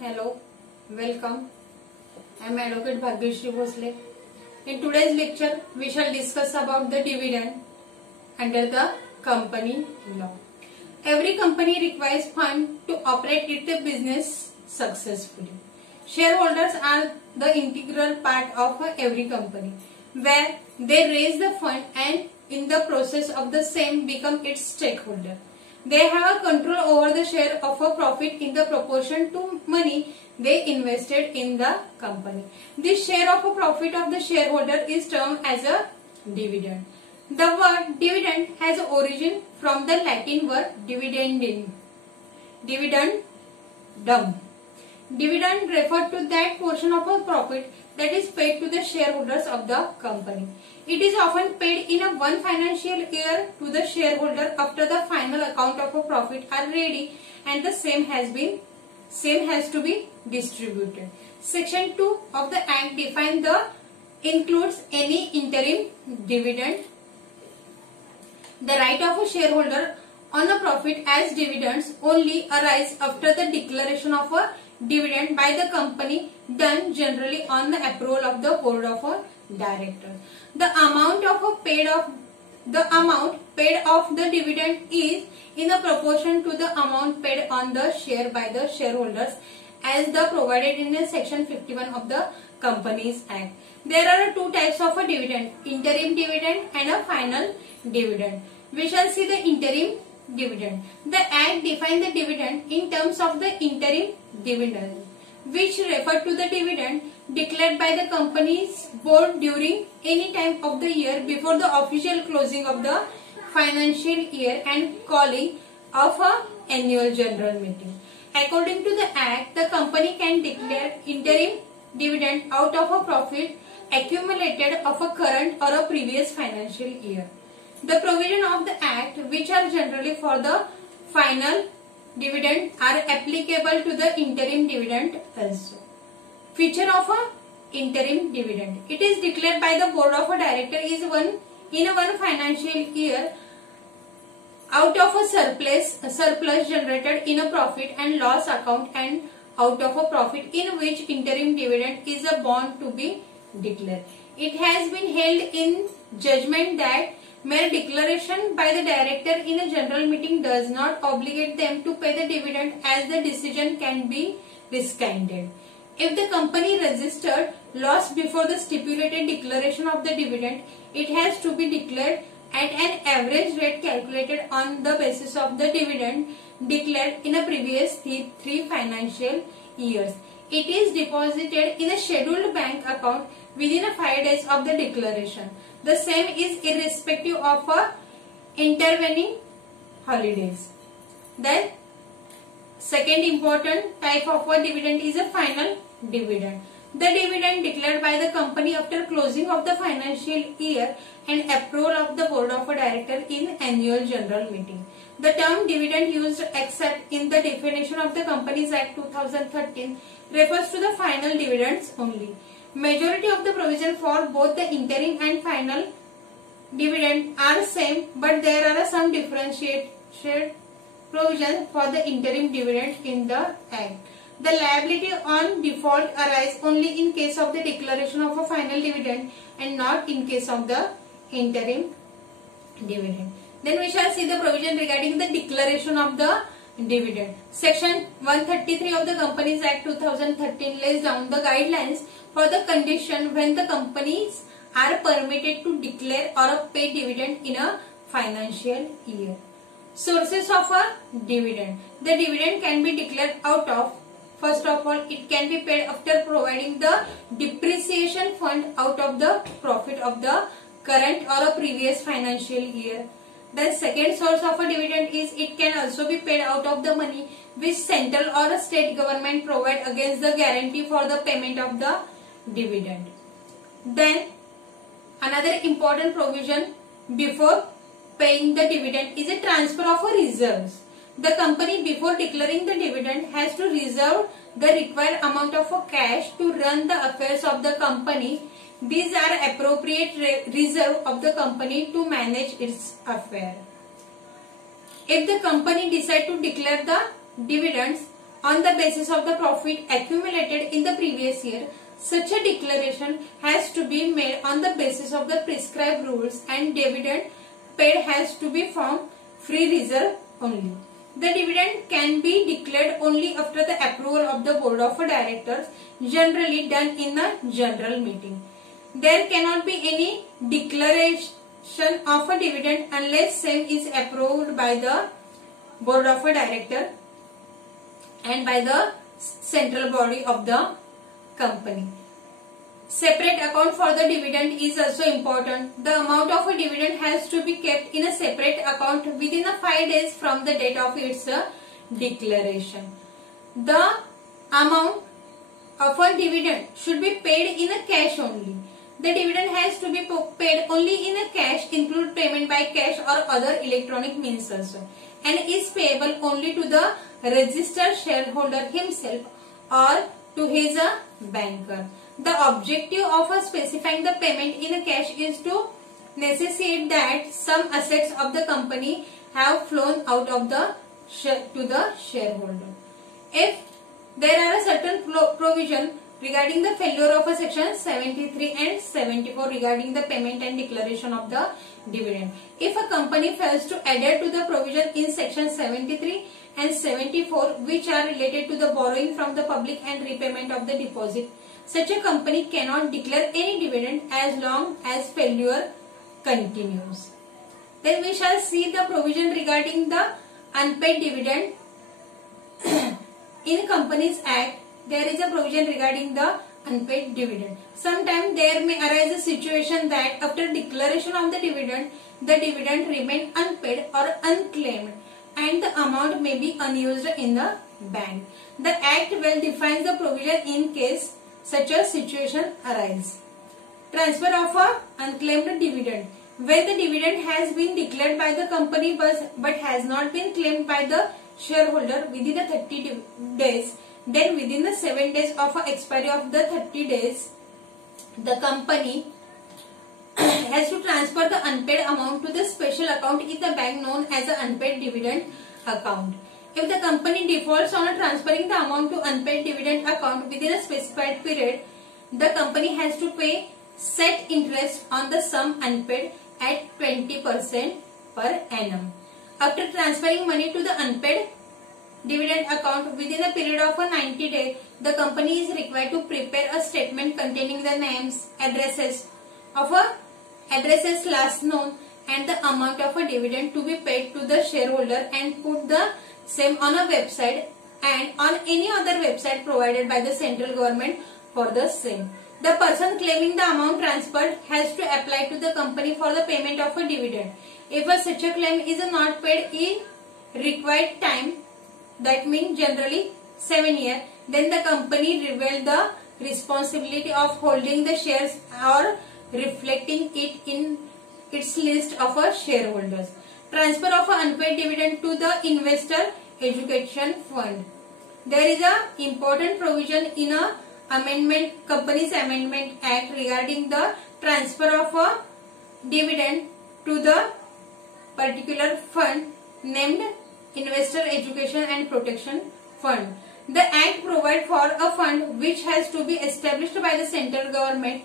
Hello, welcome. I am Advocate Bhagyashree Bhosle. In today's lecture, we shall discuss about the dividend under the company law. Every company requires funds to operate its business successfully. Shareholders are the integral part of every company, where they raise the fund and in the process of the same become its stakeholder. They have a control over the share of a profit in the proportion to money they invested in the company. This share of a profit of the shareholder is termed as a dividend. The word dividend has origin from the Latin word dividendum. Dividend referred to that portion of a profit that is paid to the shareholders of the company. It is often paid in a one financial year to the shareholder after the final account of a profit are ready and the same has to be distributed. Section 2 of the Act defines the includes any interim dividend. The right of a shareholder on a profit as dividends only arise after the declaration of a dividend by the company done generally on the approval of the board of directors. The amount paid of the dividend is in a proportion to the amount paid on the share by the shareholders as the provided in section 51 of the Companies Act. There are two types of a dividend, interim dividend and a final dividend. We shall see the interim dividend. The Act defines the dividend in terms of the interim dividend, which refer to the dividend declared by the company's board during any time of the year before the official closing of the financial year and calling of a annual general meeting. According to the Act, the company can declare interim dividend out of a profit accumulated of a current or a previous financial year. The provision of the Act, which are generally for the final dividend, are applicable to the interim dividend also. Feature of a interim dividend. It is declared by the board of a director is one financial year out of a surplus generated in a profit and loss account and out of a profit in which interim dividend is a bond to be declared. It has been held in judgment that mere declaration by the director in a general meeting does not obligate them to pay the dividend as the decision can be rescinded. If the company registered loss before the stipulated declaration of the dividend, it has to be declared at an average rate calculated on the basis of the dividend declared in a previous three financial years. It is deposited in a scheduled bank account within 5 days of the declaration. The same is irrespective of intervening holidays. Then, second important type of a dividend is a final dividend. The dividend declared by the company after closing of the financial year and approval of the board of a director in annual general meeting. The term dividend used except in the definition of the Companies Act 2013 refers to the final dividends only. Majority of the provision for both the interim and final dividend are same, but there are some differentiated provisions for the interim dividend in the Act. The liability on default arise only in case of the declaration of a final dividend and not in case of the interim dividend. Then we shall see the provision regarding the declaration of the dividend. Section 133 of the Companies Act 2013 lays down the guidelines for the condition when the companies are permitted to declare or pay dividend in a financial year. Sources of a dividend. The dividend can be declared out of, first of all, it can be paid after providing the depreciation fund out of the profit of the current or a previous financial year. The second source of a dividend is it can also be paid out of the money which central or a state government provide against the guarantee for the payment of the dividend. Then another important provision before paying the dividend is a transfer of a reserves. The company before declaring the dividend has to reserve the required amount of a cash to run the affairs of the company. These are appropriate reserve of the company to manage its affair. If the company decide to declare the dividends on the basis of the profit accumulated in the previous year, such a declaration has to be made on the basis of the prescribed rules, and dividend paid has to be from free reserve only. The dividend can be declared only after the approval of the board of directors, generally done in a general meeting. There cannot be any declaration of a dividend unless same is approved by the board of directors and by the central body of the company. Separate account for the dividend is also important. The amount of a dividend has to be kept in a separate account within 5 days from the date of its declaration. The amount of a dividend should be paid in a cash only. The dividend has to be paid only in a cash, include payment by cash or other electronic means also, and is payable only to the registered shareholder himself or to his banker. The objective of specifying the payment in a cash is to necessitate that some assets of the company have flown out of the to the shareholder. If there are a certain provision regarding the failure of a section 73 and 74 regarding the payment and declaration of the dividend. If a company fails to adhere to the provision in section 73 and 74 which are related to the borrowing from the public and repayment of the deposit, such a company cannot declare any dividend as long as failure continues. Then we shall see the provision regarding the unpaid dividend. In Companies Act, there is a provision regarding the unpaid dividend. Sometimes there may arise a situation that after declaration of the dividend remain unpaid or unclaimed and the amount may be unused in the bank. The Act well defines the provision in case such a situation arises. Transfer of a unclaimed dividend. Where the dividend has been declared by the company but has not been claimed by the shareholder within the 30 days, then within the 7 days of expiry of the 30 days, the company has to transfer the unpaid amount to the special account in the bank known as the unpaid dividend account. If the company defaults on transferring the amount to unpaid dividend account within a specified period, the company has to pay set interest on the sum unpaid at 20% per annum. After transferring money to the unpaid dividend account within a period of 90 days, the company is required to prepare a statement containing the names, addresses last known and the amount of a dividend to be paid to the shareholder and put the same on a website and on any other website provided by the central government for the same. The person claiming the amount transferred has to apply to the company for the payment of a dividend. If such a claim is not paid in required time, that means generally 7 years, then the company reveals the responsibility of holding the shares or reflecting it in its list of shareholders. Transfer of unpaid dividend to the Investor Education Fund. There is an important provision in a Companies Amendment Act regarding the transfer of a dividend to the particular fund named Investor Education and Protection Fund. The Act provides for a fund which has to be established by the central government.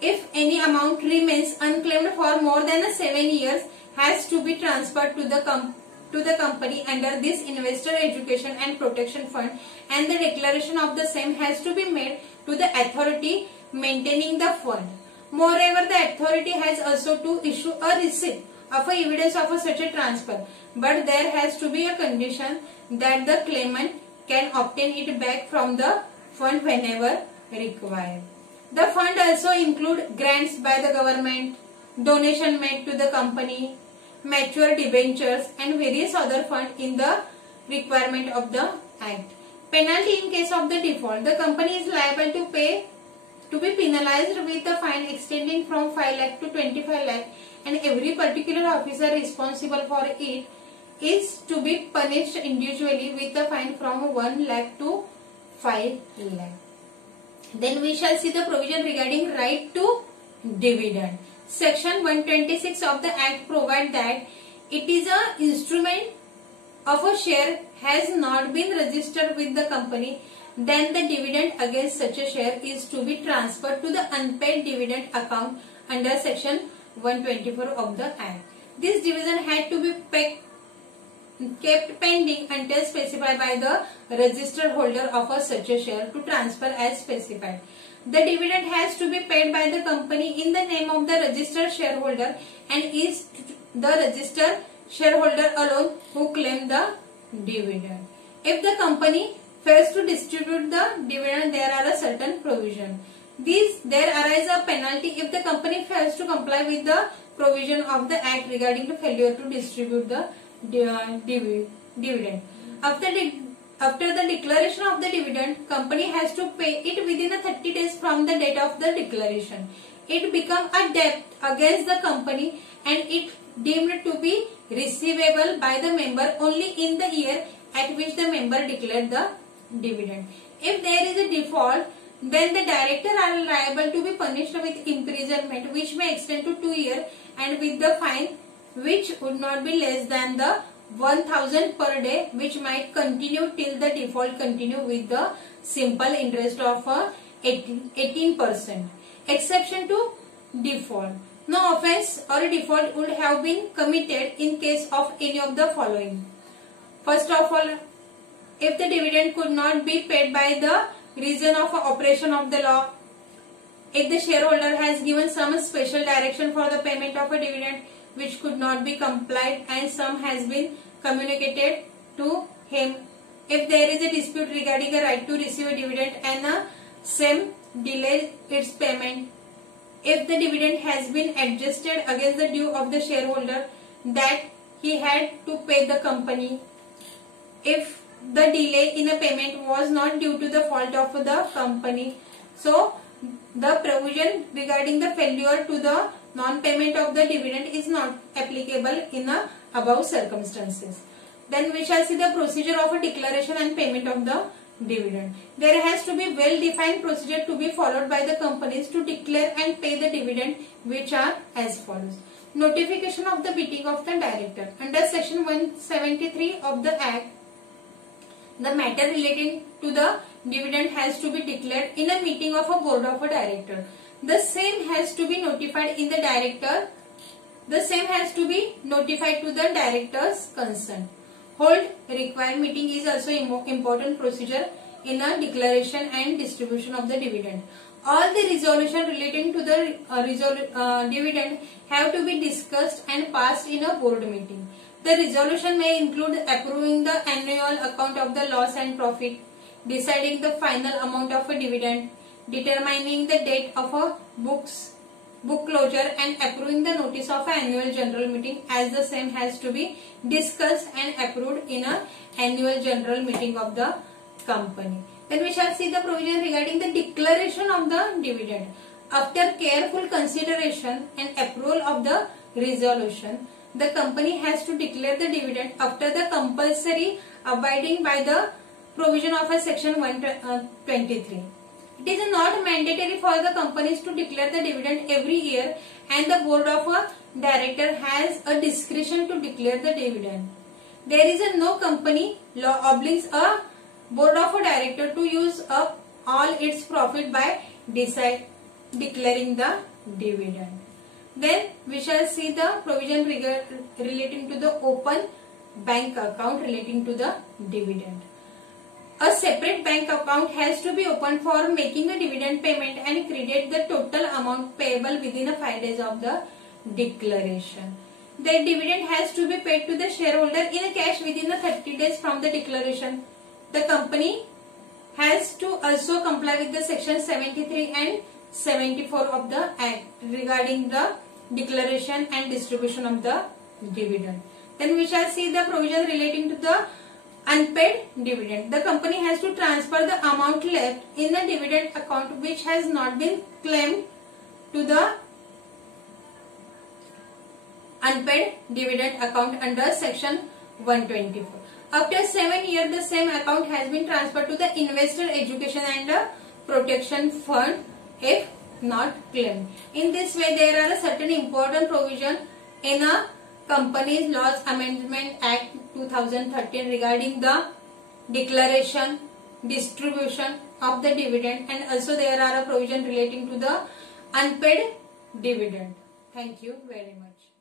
If any amount remains unclaimed for more than 7 years, has to be transferred to the company under this Investor Education and Protection Fund, and the declaration of the same has to be made to the authority maintaining the fund. Moreover, the authority has also to issue a receipt of evidence of such a transfer, but there has to be a condition that the claimant can obtain it back from the fund whenever required. The fund also include grants by the government, donation made to the company, mature debentures and various other funds in the requirement of the Act. Penalty in case of the default. The company is liable to be penalized with a fine extending from 5 lakh to 25 lakh, and every particular officer responsible for it is to be punished individually with a fine from 1 lakh to 5 lakh. Then we shall see the provision regarding right to dividend. Section 126 of the Act provides that it is an instrument of a share has not been registered with the company, then the dividend against such a share is to be transferred to the unpaid dividend account under section 124 of the Act. This dividend had to be kept pending until specified by the registered holder of a such a share to transfer as specified. The dividend has to be paid by the company in the name of the registered shareholder and is the registered shareholder alone who claim the dividend. If the company fails to distribute the dividend, there are a certain provision. There arise a penalty if the company fails to comply with the provision of the Act regarding the failure to distribute the dividend. After the declaration of the dividend, company has to pay it within 30 days from the date of the declaration. It becomes a debt against the company and it deemed to be receivable by the member only in the year at which the member declared the dividend. If there is a default, then the director are liable to be punished with imprisonment, which may extend to 2 years, and with the fine, which would not be less than the 1,000 per day, which might continue till the default continue with the simple interest of 18%. Exception to default. No offence or default would have been committed in case of any of the following. First of all, if the dividend could not be paid by the reason of operation of the law, if the shareholder has given some special direction for the payment of a dividend which could not be complied and some has been communicated to him, if there is a dispute regarding a right to receive a dividend and same delay its payment, if the dividend has been adjusted against the due of the shareholder that he had to pay the company, if the delay in a payment was not due to the fault of the company. So, the provision regarding the failure to the non-payment of the dividend is not applicable in the above circumstances. Then we shall see the procedure of a declaration and payment of the dividend. There has to be well-defined procedure to be followed by the companies to declare and pay the dividend, which are as follows. Notification of the meeting of the director. Under section 173 of the Act, the matter relating to the dividend has to be declared in a meeting of a board of a director. The same has to be notified in the director. The same has to be notified to the director's consent. Hold required meeting is also important procedure in a declaration and distribution of the dividend. All the resolution relating to the dividend have to be discussed and passed in a board meeting. The resolution may include approving the annual account of the loss and profit, deciding the final amount of a dividend, determining the date of a book closure and approving the notice of an annual general meeting, as the same has to be discussed and approved in an annual general meeting of the company. Then we shall see the provision regarding the declaration of the dividend. After careful consideration and approval of the resolution, the company has to declare the dividend after the compulsory abiding by the provision of a section 123. It is not mandatory for the companies to declare the dividend every year, and the board of a director has a discretion to declare the dividend. There is no company law obliges a board of a director to use up all its profit by declaring the dividend. Then we shall see the provision relating to the open bank account relating to the dividend. A separate bank account has to be opened for making a dividend payment and credit the total amount payable within 5 days of the declaration. The dividend has to be paid to the shareholder in cash within 30 days from the declaration. The company has to also comply with the section 73 and 74 of the Act regarding the declaration and distribution of the dividend. Then we shall see the provision relating to the unpaid dividend. The company has to transfer the amount left in the dividend account which has not been claimed to the unpaid dividend account under section 124. After 7 years, the same account has been transferred to the Investor Education and Protection Fund if not claimed. In this way, there are a certain important provision in a Companies Laws Amendment Act 2013 regarding the declaration, distribution of the dividend, and also there are a provision relating to the unpaid dividend. Thank you very much.